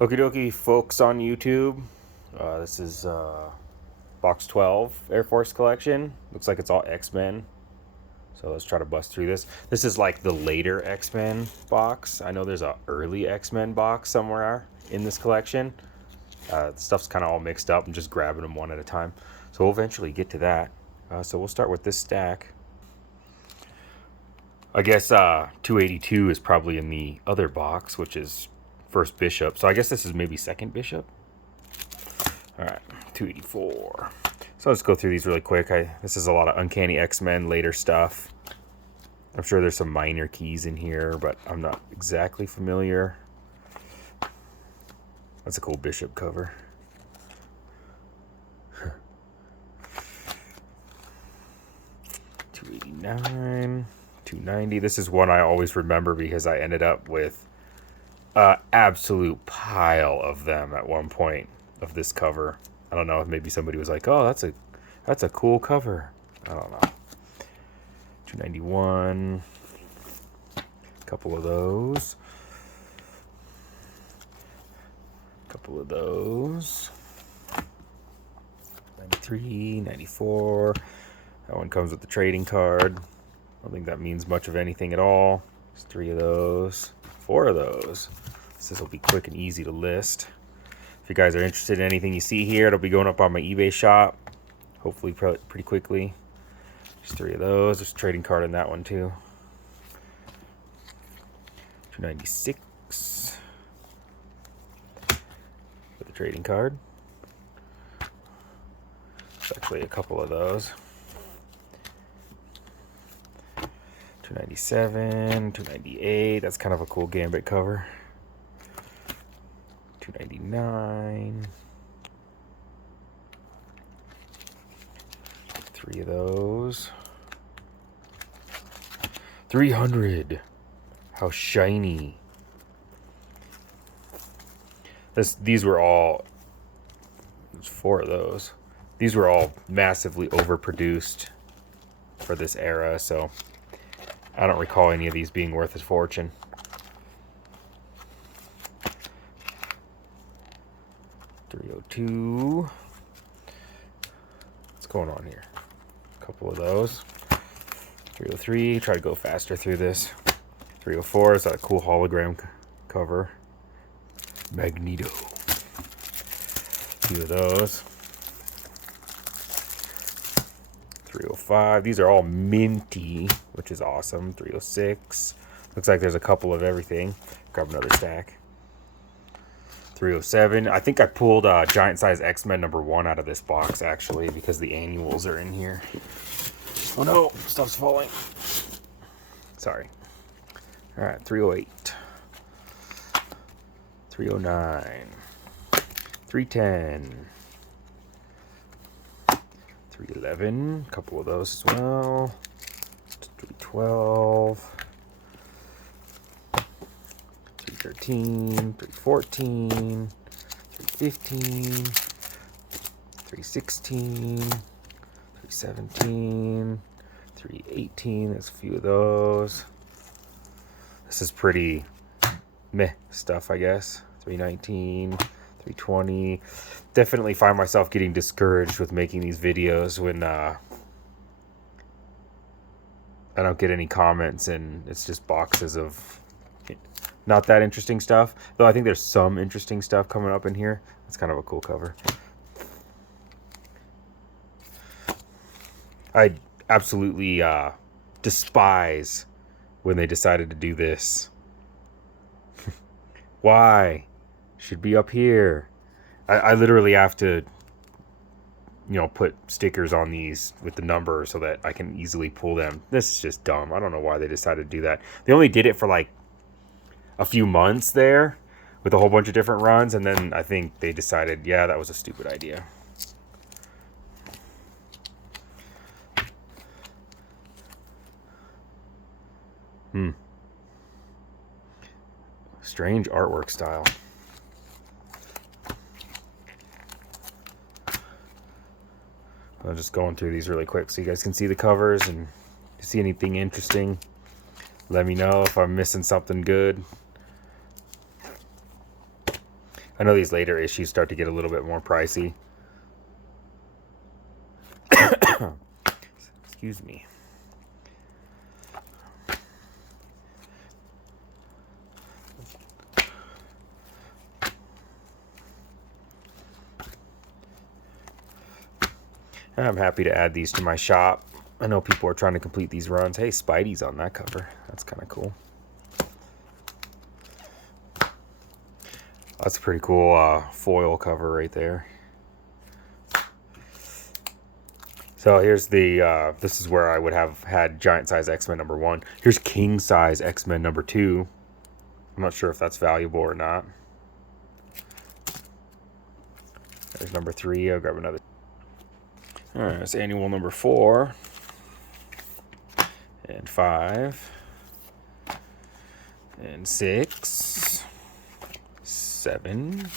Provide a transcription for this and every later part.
Okie dokie, folks on YouTube. This is box 12 Airforce collection. Looks like it's all X-Men. So let's try to bust through this. This is like the later X-Men box. I know there's a early X-Men box somewhere in this collection. The stuff's kind of all mixed up. I'm just grabbing them one at a time. So we'll eventually get to that. So we'll start with this stack. I guess 282 is probably in the other box, which is first Bishop. So I guess this is maybe second Bishop. All right, 284. So let's go through these really quick. This is a lot of Uncanny X-Men later stuff. I'm sure there's some minor keys in here, but I'm not exactly familiar. That's a cool Bishop cover. $289, $290. This is one I always remember because I ended up with an absolute pile of them at one point of this cover. I don't know if maybe somebody was like, "Oh, that's a cool cover." I don't know. 291. A couple of those. A couple of those. 93, 94. That one comes with the trading card. I don't think that means much of anything at all. There's 3 of those. 4 of those. This will be quick and easy to list. If you guys are interested in anything you see here, it'll be going up on my eBay shop. Hopefully pretty quickly. There's 3 of those. There's a trading card in that one too. 296. With the trading card. There's actually a couple of those. 297, 298. That's kind of a cool Gambit cover. 299. 3 of those. 300. How shiny. These were all. There's 4 of those. These were all massively overproduced for this era, so I don't recall any of these being worth a fortune. $302. What's going on here? A couple of those. 303. Try to go faster through this. 304 is that cool hologram cover. Magneto. 2 of those. 305. These are all minty, which is awesome. 306. Looks like there's a couple of everything. Grab another stack. 307. I think I pulled Giant Size X-Men #1 out of this box, actually, because the annuals are in here. Oh no, stuff's falling. Sorry. All right, 308. 309. 310. 311. A couple of those as well. 312. 313. 314. 315. 316. 317. 318. There's a few of those. This is pretty meh stuff, I guess. 319, 320. Definitely find myself getting discouraged with making these videos when I don't get any comments and it's just boxes of not that interesting stuff. Though I think there's some interesting stuff coming up in here. That's kind of a cool cover. I absolutely despise when they decided to do this. Why? Should be up here. I literally have to, put stickers on these with the number so that I can easily pull them. This is just dumb. I don't know why they decided to do that. They only did it for like a few months there with a whole bunch of different runs, and then I think they decided, yeah, that was a stupid idea. Strange artwork style. I'm just going through these really quick so you guys can see the covers, and if you see anything interesting, let me know if I'm missing something good. I know these later issues start to get a little bit more pricey. Excuse me. I'm happy to add these to my shop. I know people are trying to complete these runs. Hey, Spidey's on that cover. That's kind of cool. That's a pretty cool foil cover right there. So here's the, this is where I would have had Giant Size X-Men #1. Here's King Size X-Men #2. I'm not sure if that's valuable or not. There's #3. I'll grab another. All right, it's annual #4. And 5. And 6. 7.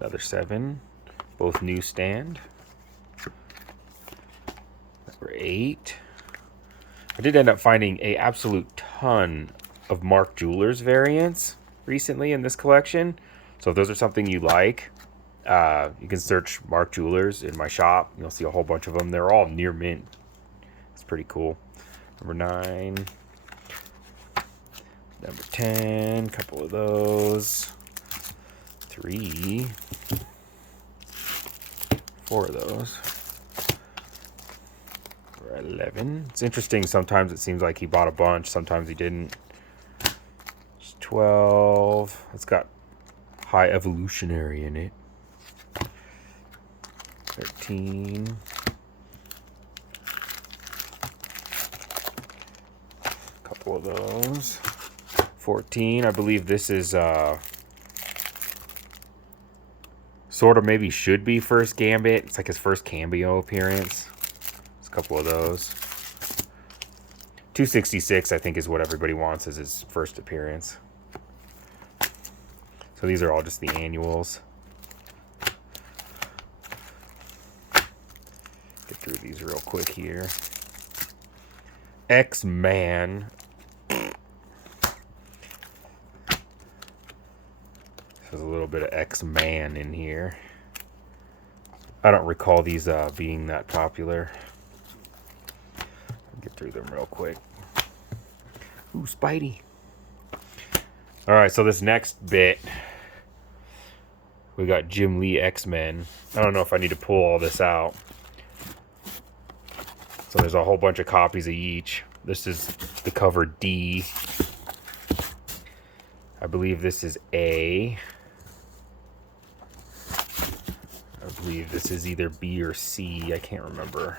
Another 7. Both newsstand. #8. I did end up finding a absolute ton of Mark Jewelers variants recently in this collection. So if those are something you like, you can search Mark Jewelers in my shop. You'll see a whole bunch of them. They're all near mint. It's pretty cool. #9. #10. Couple of those. 3. 4 of those. 11. It's interesting. Sometimes it seems like he bought a bunch. Sometimes he didn't. 12. It's got High Evolutionary in it. 13. Couple of those. 14. I believe this is sort of maybe should be first Gambit. It's like his first cameo appearance. There's a couple of those. 266, I think, is what everybody wants as his first appearance. So these are all just the annuals. Get through these real quick here. X-Man. There's a little bit of X-Man in here. I don't recall these being that popular. Get through them real quick. Ooh, Spidey. Alright, so this next bit, we got Jim Lee X-Men. I don't know if I need to pull all this out. So there's a whole bunch of copies of each. This is the cover D. I believe this is A. I believe this is either B or C. I can't remember.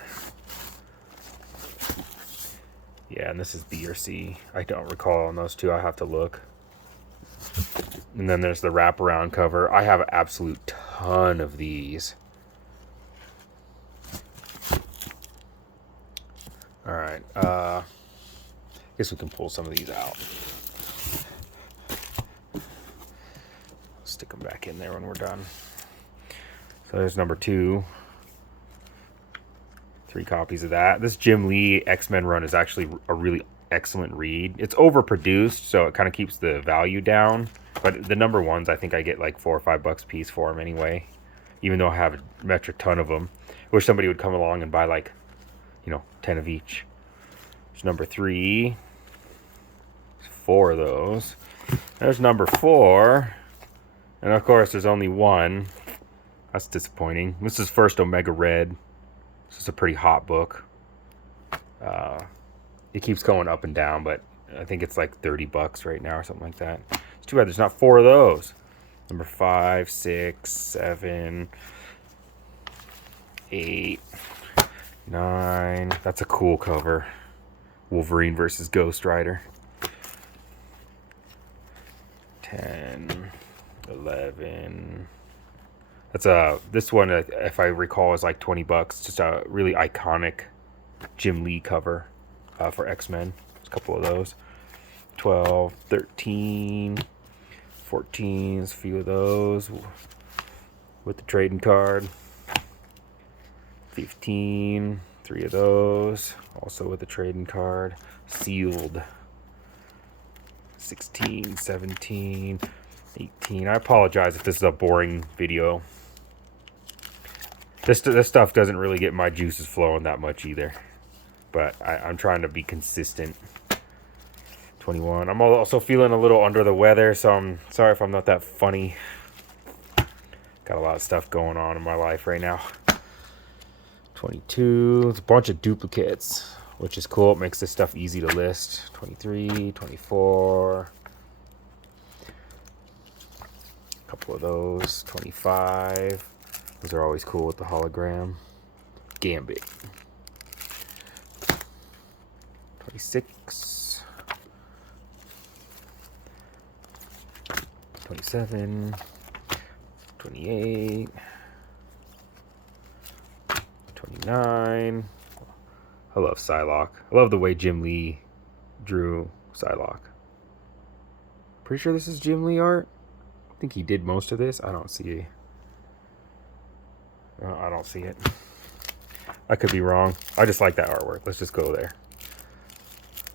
Yeah, and this is B or C. I don't recall on those two. I have to look. And then there's the wraparound cover. I have an absolute ton of these. All right. I guess we can pull some of these out. Stick them back in there when we're done. So there's #2. 3 copies of that. This Jim Lee X-Men run is actually a really excellent read. It's overproduced, so it kind of keeps the value down. But the #1s, I think I get like $4 or $5 a piece for them anyway. Even though I have a metric ton of them. I wish somebody would come along and buy like, 10 of each. There's #3. 4 of those. There's #4. And of course, there's only one. That's disappointing. This is First Omega Red. This is a pretty hot book. It keeps going up and down, but I think it's like $30 right now or something like that. It's too bad there's not 4 of those. #5, 6, 7, 8, 9. That's a cool cover. Wolverine versus Ghost Rider. 10, 11. That's this one, if I recall, is like $20. Just a really iconic Jim Lee cover for X-Men. There's a couple of those. 12, 13, 14. There's a few of those with the trading card. 15, 3 of those, also with the trading card. Sealed. 16, 17. 18. I apologize if this is a boring video. This stuff doesn't really get my juices flowing that much either. But I'm trying to be consistent. 21. I'm also feeling a little under the weather, so I'm sorry if I'm not that funny. Got a lot of stuff going on in my life right now. 22. It's a bunch of duplicates, which is cool. It makes this stuff easy to list. 23, 24. A couple of those. 25. Those are always cool with the hologram. Gambit. 26. 27. 28. 29. I love Psylocke. I love the way Jim Lee drew Psylocke. Pretty sure this is Jim Lee art. I think he did most of this. I don't see it. I could be wrong. I just like that artwork. Let's just go there.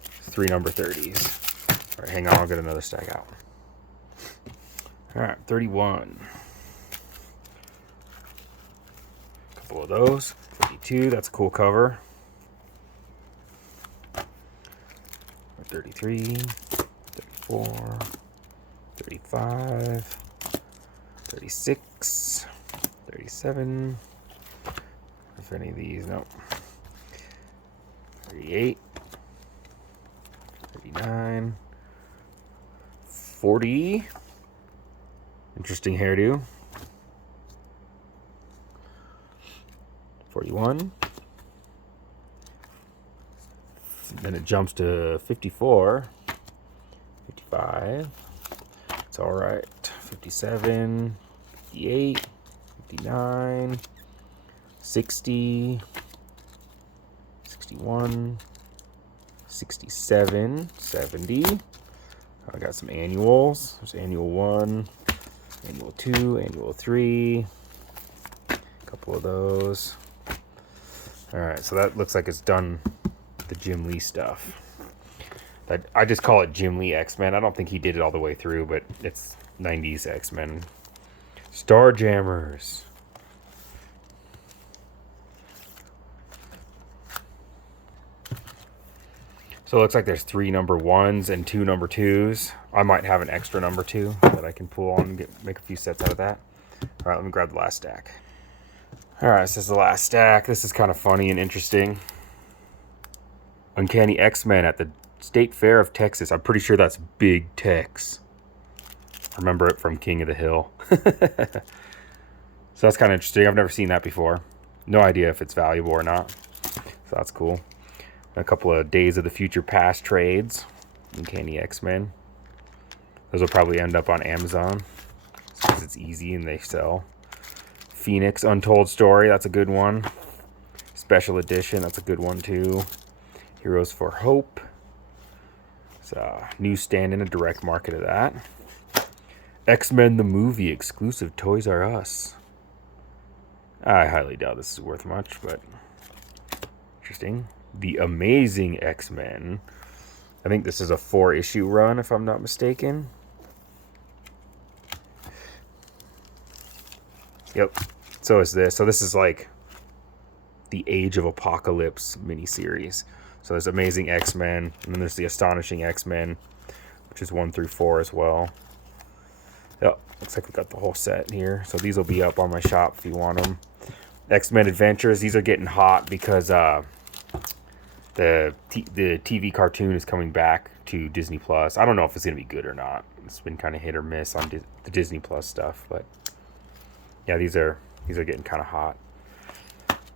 3 number 30s. All right, hang on. I'll get another stack out. All right, 31. Couple of those. 32. That's a cool cover. 33. 34. 35. 36. 37. If any of these, no. 38. 39. 40. Interesting hairdo. 41. Then it jumps to 54. 55. It's all right. 57. 58. 59. 60. 61. 67. 70. I got some annuals. There's annual 1, annual 2, annual 3. A couple of those. All right, so that looks like it's done the Jim Lee stuff. I just call it Jim Lee X-Men. I don't think he did it all the way through, but it's 90s X-Men. Starjammers. So it looks like there's 3 number 1s and 2 number 2s. I might have an extra number 2 that I can pull on and make a few sets out of that. All right, let me grab the last stack. All right, this is the last stack. This is kind of funny and interesting. Uncanny X-Men at the State Fair of Texas. I'm pretty sure that's Big Tex. Remember it from King of the Hill. So that's kind of interesting. I've never seen that before. No idea if it's valuable or not. So that's cool. A couple of Days of the Future Past trades. Uncanny X-Men. Those will probably end up on Amazon because it's easy and they sell. Phoenix Untold Story. That's a good one. Special Edition. That's a good one too. Heroes for Hope. It's a newsstand in a direct market of that. X-Men the Movie exclusive Toys R Us. I highly doubt this is worth much, but interesting. The Amazing X-Men. I think this is a 4-issue run, if I'm not mistaken. Yep. So is this. So this is like the Age of Apocalypse miniseries. So there's Amazing X-Men, and then there's the Astonishing X-Men, which is 1 through 4 as well. Yep. Looks like we got the whole set here. So these will be up on my shop if you want them. X-Men Adventures. These are getting hot because the TV cartoon is coming back to Disney Plus. I don't know if it's gonna be good or not. It's been kind of hit or miss on the Disney Plus stuff, but yeah, these are getting kind of hot.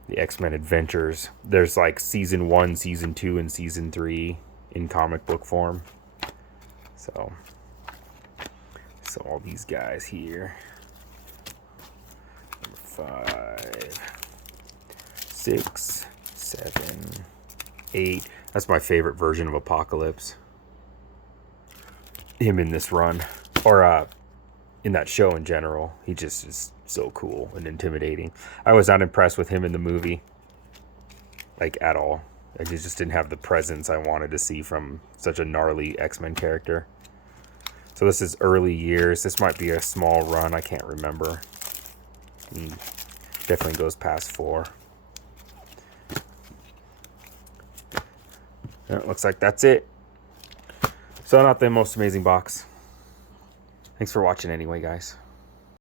The X-Men Adventures. There's like season 1, season 2, and season 3 in comic book form. So all these guys here. Number 5, 6, 7, 8. That's my favorite version of Apocalypse. Him in this run, or in that show in general. He just is so cool and intimidating. I was not impressed with him in the movie, like at all. I just didn't have the presence I wanted to see from such a gnarly X-Men character. So this is early years. This might be a small run. I can't remember. Definitely goes past 4. Yeah, it looks like that's it. So not the most amazing box. Thanks for watching anyway, guys.